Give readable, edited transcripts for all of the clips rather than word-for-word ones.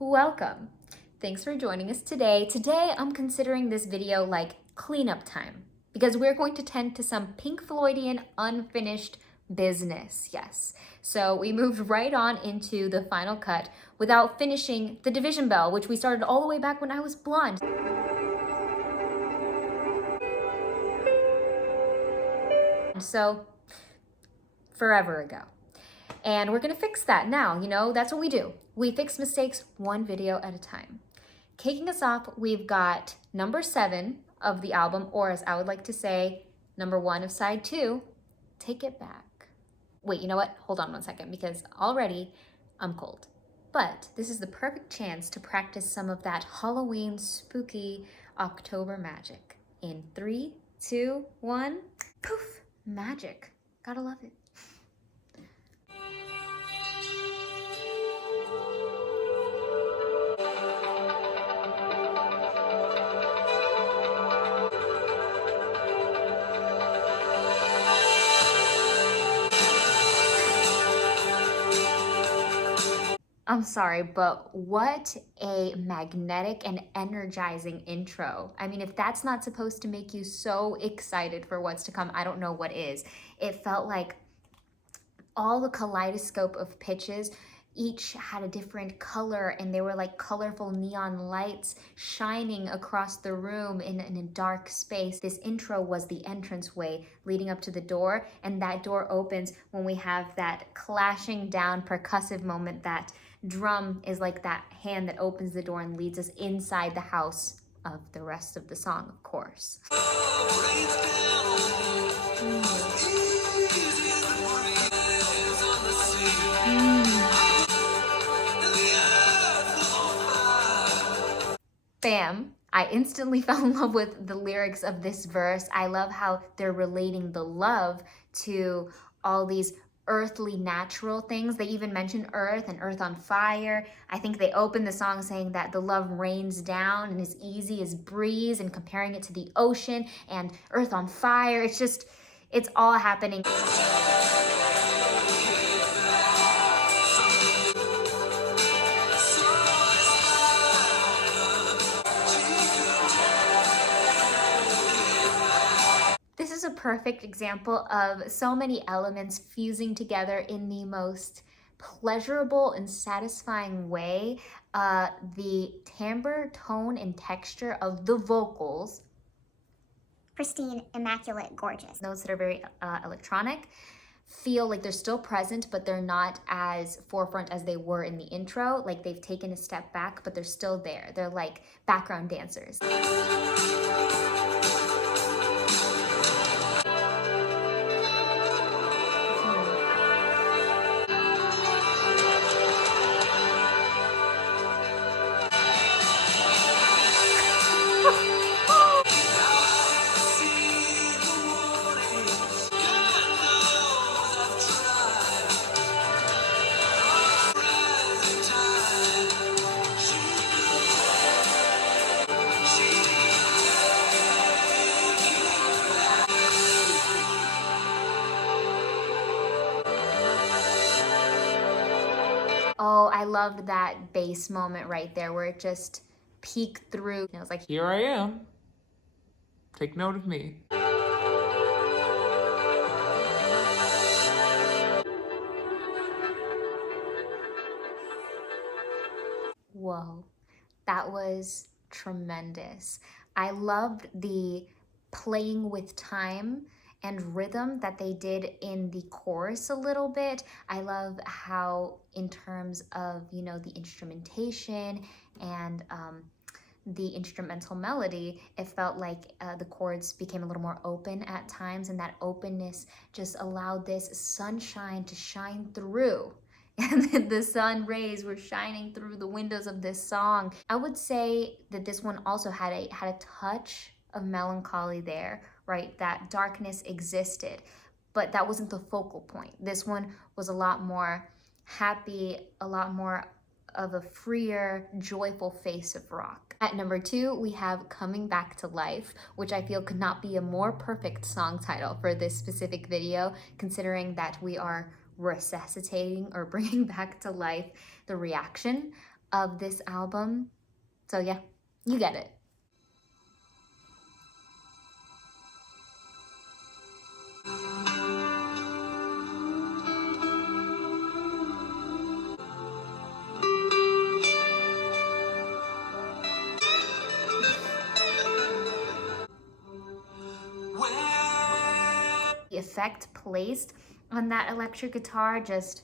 Welcome. Thanks for joining us today. Today, I'm considering this video like cleanup time because we're going to tend to some Pink Floydian unfinished business. Yes. So we moved right on into the final cut without finishing the division bell, which we started all the way back when I was blonde. So forever ago. And we're gonna fix that now, that's what we do. We fix mistakes one video at a time. Kicking us off, we've got number 7 of the album, or as I would like to say, number 1 of side 2, Take It Back. Wait, you know what? Hold on one second, because already I'm cold. But this is the perfect chance to practice some of that Halloween spooky October magic. In 3, 2, 1, poof, magic. Gotta love it. I'm sorry, but what a magnetic and energizing intro. I mean, if that's not supposed to make you so excited for what's to come, I don't know what is. It felt like all the kaleidoscope of pitches each had a different color, and they were like colorful neon lights shining across the room in a dark space. This intro was the entranceway leading up to the door, and that door opens when we have that clashing down percussive moment. That drum is like that hand that opens the door and leads us inside the house of the rest of the song, of course. Bam! I instantly fell in love with the lyrics of this verse. I love how they're relating the love to all these earthly natural things. They even mention earth and earth on fire. I think they open the song saying that the love rains down and is easy as breeze, and comparing it to the ocean and earth on fire. It's all happening. This is a perfect example of so many elements fusing together in the most pleasurable and satisfying way. The timbre, tone, and texture of the vocals, pristine, immaculate, gorgeous. Notes that are very electronic, feel like they're still present, but they're not as forefront as they were in the intro. Like they've taken a step back, but they're still there. They're like background dancers. Oh, I loved that bass moment right there where it just peeked through. And I was like, here I am. Take note of me. whoa, that was tremendous. I loved the playing with time and rhythm that they did in the chorus a little bit. I love how, in terms of, the instrumentation and the instrumental melody, it felt like the chords became a little more open at times, and that openness just allowed this sunshine to shine through. And the sun rays were shining through the windows of this song. I would say that this one also had a touch of melancholy there, right? That darkness existed, but that wasn't the focal point. This one was a lot more happy, a lot more of a freer, joyful face of rock. At number 2, we have Coming Back to Life, which I feel could not be a more perfect song title for this specific video, considering that we are resuscitating or bringing back to life the reaction of this album. So yeah, you get it. The effect placed on that electric guitar just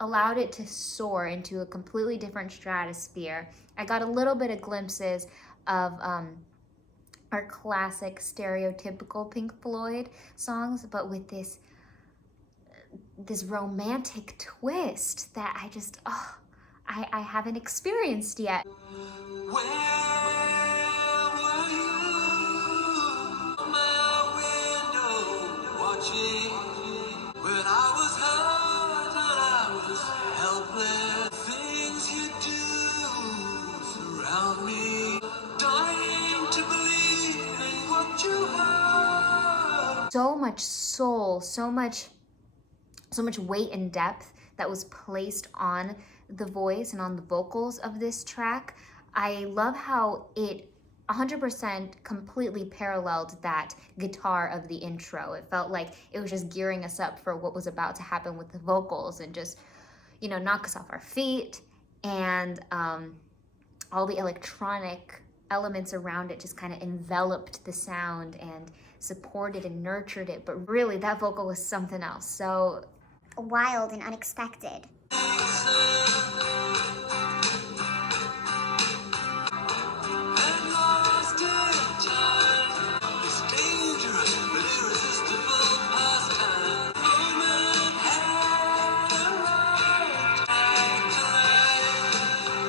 allowed it to soar into a completely different stratosphere. I got a little bit of glimpses of our classic stereotypical Pink Floyd songs, but with this romantic twist that I just, I haven't experienced yet. So much soul, so much weight and depth that was placed on the voice and on the vocals of this track. I love how it 100% completely paralleled that guitar of the intro. It felt like it was just gearing us up for what was about to happen with the vocals and just, knock us off our feet. And all the electronic elements around it just kind of enveloped the sound and supported and nurtured it. But really, that vocal was something else. So wild and unexpected.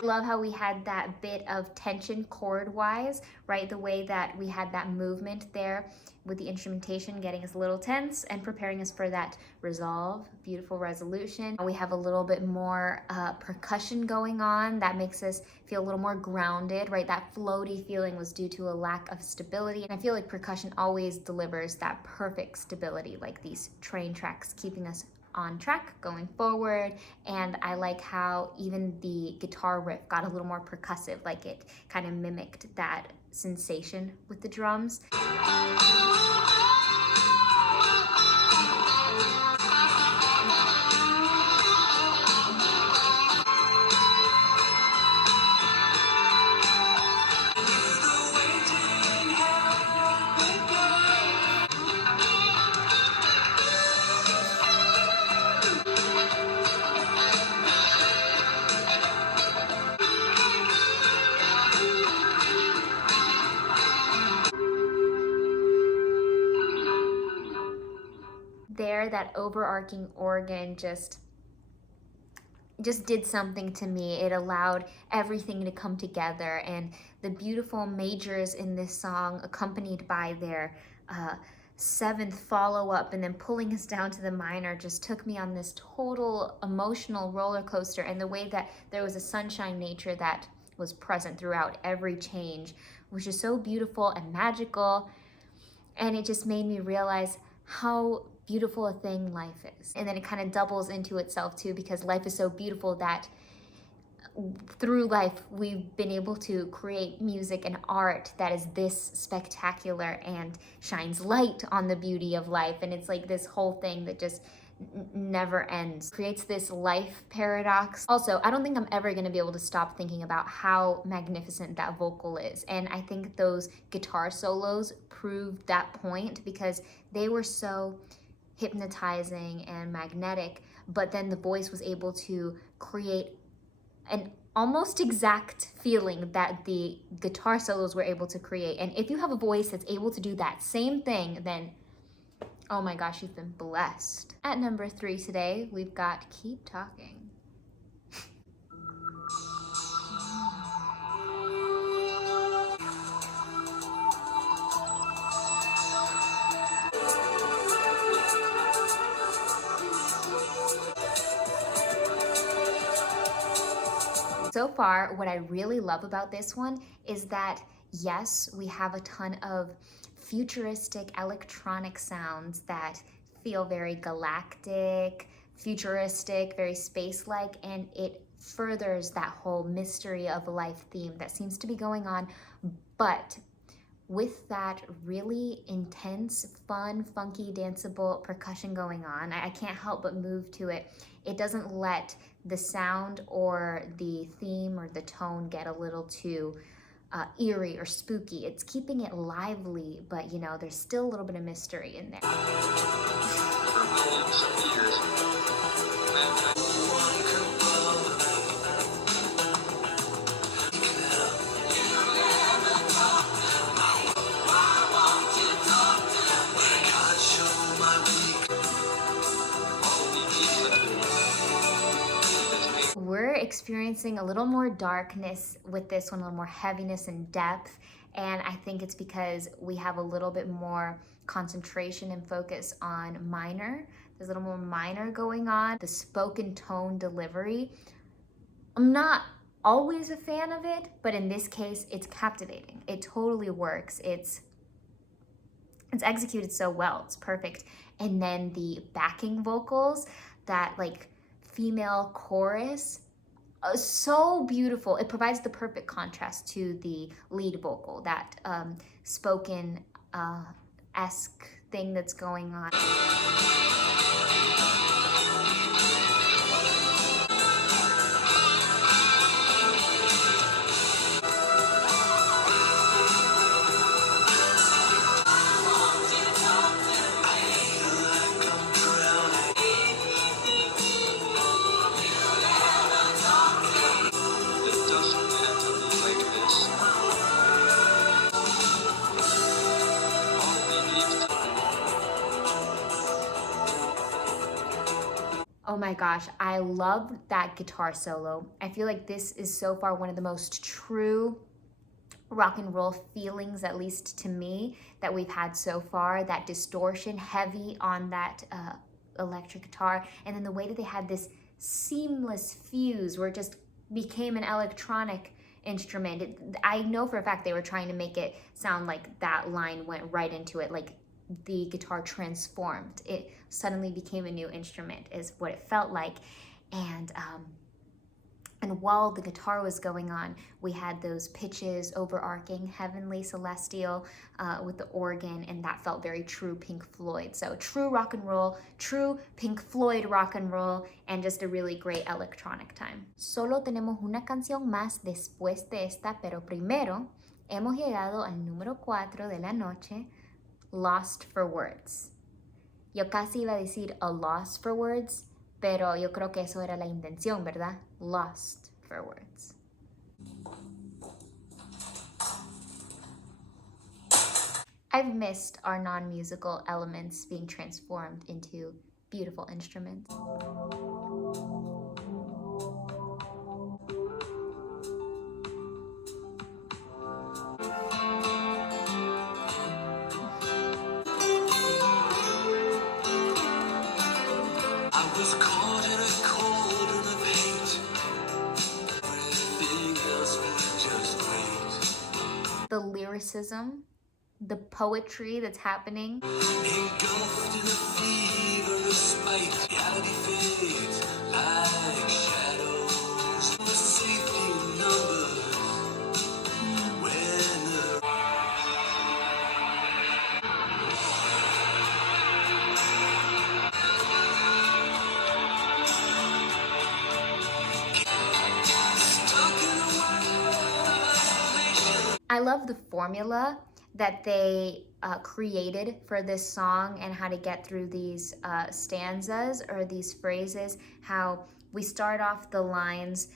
Love how we had that bit of tension chord wise, right? The way that we had that movement there with the instrumentation getting us a little tense and preparing us for that resolve, beautiful resolution. We have a little bit more percussion going on that makes us feel a little more grounded, right? That floaty feeling was due to a lack of stability. And I feel like percussion always delivers that perfect stability, like these train tracks keeping us on track going forward. And I like how even the guitar riff got a little more percussive, like it kind of mimicked that sensation with the drums. There, that overarching organ just did something to me. It allowed everything to come together, and the beautiful majors in this song, accompanied by their seventh follow-up and then pulling us down to the minor, just took me on this total emotional roller coaster. And the way that there was a sunshine nature that was present throughout every change, which is so beautiful and magical. And it just made me realize how beautiful a thing life is. And then it kind of doubles into itself too, because life is so beautiful that through life we've been able to create music and art that is this spectacular and shines light on the beauty of life. And it's like this whole thing that just never ends, creates this life paradox. Also, I don't think I'm ever going to be able to stop thinking about how magnificent that vocal is, and I think those guitar solos proved that point, because they were so hypnotizing and magnetic, but then the voice was able to create an almost exact feeling that the guitar solos were able to create. And if you have a voice that's able to do that same thing, then oh my gosh, you've been blessed. At number 3 today, we've got Keep Talking. So far, what I really love about this one is that, yes, we have a ton of futuristic electronic sounds that feel very galactic, futuristic, very space-like, and it furthers that whole mystery of life theme that seems to be going on. But with that really intense, fun, funky, danceable percussion going on, I can't help but move to it. It doesn't let the sound or the theme or the tone get a little too eerie or spooky. It's keeping it lively, but you know, there's still a little bit of mystery in there. For millions of years, mankind. We're experiencing a little more darkness with this one, a little more heaviness and depth. And I think it's because we have a little bit more concentration and focus on minor. There's a little more minor going on. The spoken tone delivery, I'm not always a fan of it, but in this case, it's captivating. It totally works. It's executed so well. It's perfect. And then the backing vocals, that like female chorus, so beautiful. It provides the perfect contrast to the lead vocal, that spoken esque thing that's going on. Oh my gosh, I love that guitar solo. I feel like this is so far one of the most true rock and roll feelings, at least to me, that we've had so far. That distortion heavy on that electric guitar, and then the way that they had this seamless fuse where it just became an electronic instrument. I know for a fact they were trying to make it sound like that line went right into it, like the guitar transformed. It suddenly became a new instrument, is what it felt like. And while the guitar was going on, we had those pitches overarching, heavenly, celestial, with the organ, and that felt very true Pink Floyd. So true rock and roll, true Pink Floyd rock and roll, and just a really great electronic time. Solo tenemos una canción más después de esta, pero primero hemos llegado al número 4 de la noche, Lost for Words. Yo casi iba a decir a loss for words, pero yo creo que eso era la intención, ¿verdad? Lost for words. I've missed our non-musical elements being transformed into beautiful instruments. The lyricism, the poetry that's happening. Engulfed in a fever of spite, reality fades like shadows. The safety numbers when the stuck in a world of isolation. I love the formula that they created for this song and how to get through these stanzas or these phrases, how we start off the lines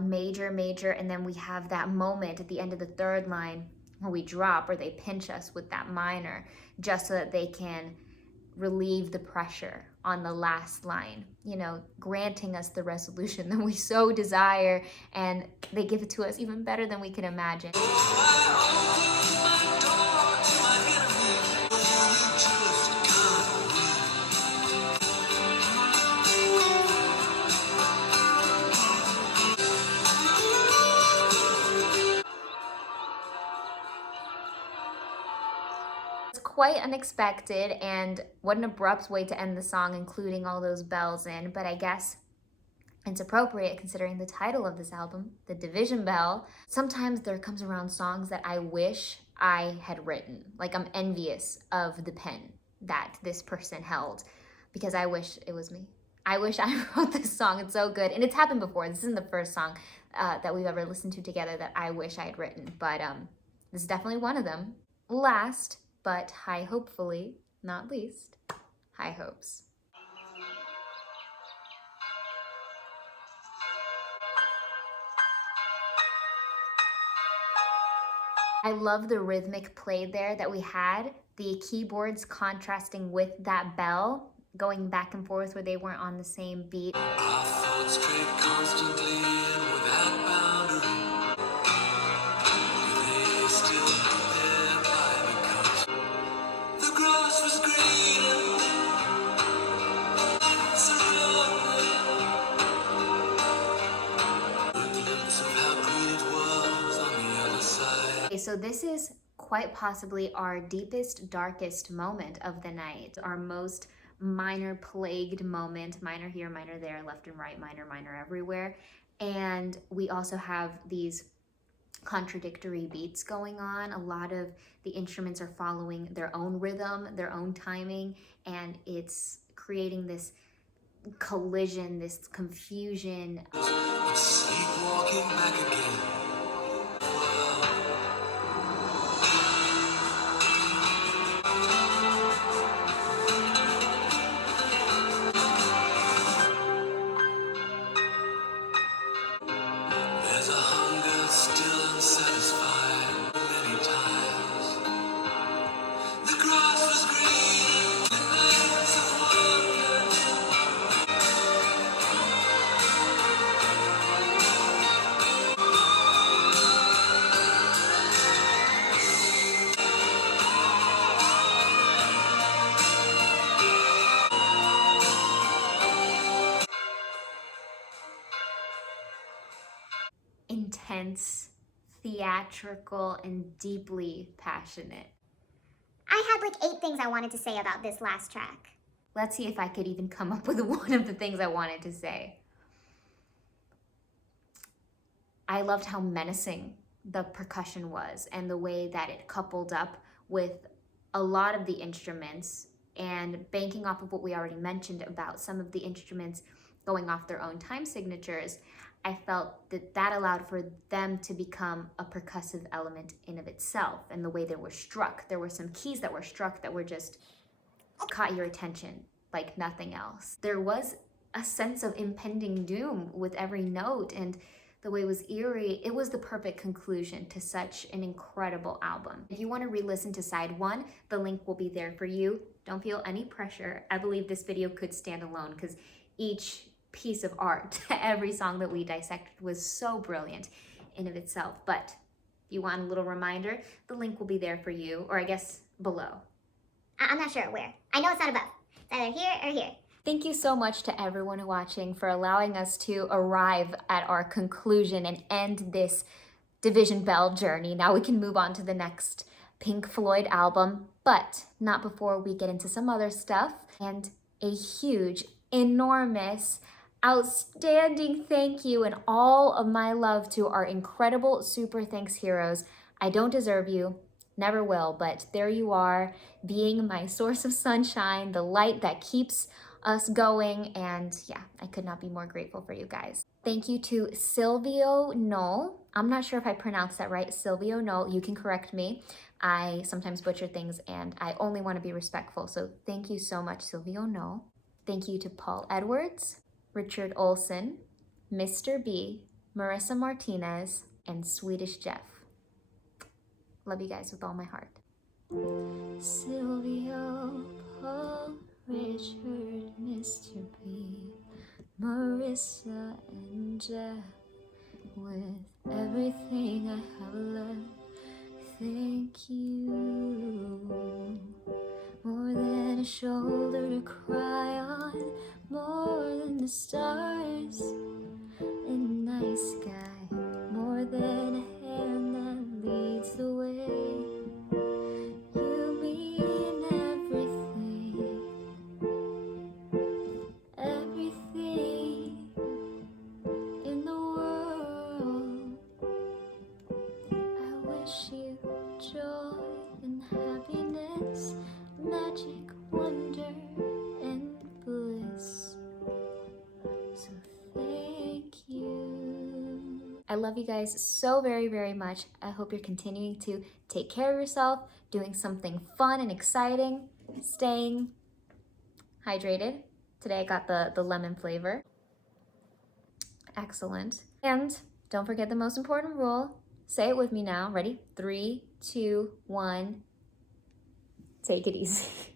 major, major, and then we have that moment at the end of the third line where we drop, or they pinch us with that minor, just so that they can relieve the pressure on the last line, you know, granting us the resolution that we so desire, and they give it to us even better than we can imagine. It's quite unexpected, and what an abrupt way to end the song, including all those bells in, but I guess It's appropriate considering the title of this album, The Division Bell. Sometimes there comes around songs that I wish I had written. Like I'm envious of the pen that this person held because I wish it was me. I wish I wrote this song. It's so good. And it's happened before. This isn't the first song that we've ever listened to together that I wish I had written. But this is definitely one of them. Last, but high hopefully, not least, High Hopes. I love the rhythmic play there that we had, the keyboards contrasting with that bell, going back and forth where they weren't on the same beat. Our thoughts trade constantly and without boundary. They still have their private country. The grass was greener. It's a glimpse of how green it was on the other side. Okay, so this is quite possibly our deepest, darkest moment of the night, our most minor plagued moment, minor here, minor there, left and right, minor, minor everywhere. And we also have these contradictory beats going on. A lot of the instruments are following their own rhythm, their own timing, and it's creating this collision, this confusion. Sleepwalking back again. There's a hunger still unsatisfied many times. The grass was green, the lands of wonder. Intense, theatrical, and deeply passionate. I had like 8 things I wanted to say about this last track. Let's see if I could even come up with one of the things I wanted to say. I loved how menacing the percussion was and the way that it coupled up with a lot of the instruments, and banking off of what we already mentioned about some of the instruments going off their own time signatures. I felt that that allowed for them to become a percussive element in of itself, and the way they were struck. There were some keys that were struck that were just caught your attention like nothing else. There was a sense of impending doom with every note, and the way it was eerie. It was the perfect conclusion to such an incredible album. If you want to re-listen to side 1, the link will be there for you. Don't feel any pressure. I believe this video could stand alone because each piece of art, every song that we dissected was so brilliant in of itself. But if you want a little reminder, the link will be there for you, or I guess below. I'm not sure where. I know it's not above. It's either here or here. Thank you so much to everyone watching for allowing us to arrive at our conclusion and end this Division Bell journey. Now we can move on to the next Pink Floyd album, but not before we get into some other stuff. And a huge, enormous, outstanding thank you and all of my love to our incredible Super Thanks heroes. I don't deserve you, never will, but there you are, being my source of sunshine, the light that keeps us going, and yeah, I could not be more grateful for you guys. Thank you to Silvio Nolle. I'm not sure if I pronounced that right. Silvio Nolle, you can correct me. I sometimes butcher things and I only want to be respectful, so thank you so much, Silvio Nolle. Thank you to Paul Edwards, Richard Olsen, Mr. B, Marissa Martinez, and Sweetish Jeff. Love you guys with all my heart. Silvio, Paul, Richard, Mr. B, Marissa, and Jeff. With everything I have left, thank you. More than a shoulder to cry on, more than the stars in the night sky, more than a hand that leads the way. You mean everything, everything, I love you guys so very, very much. I hope you're continuing to take care of yourself, doing something fun and exciting, staying hydrated. Today I got the lemon flavor. Excellent. And don't forget the most important rule. Say it with me now. Ready? 3, 2, 1. Take it easy.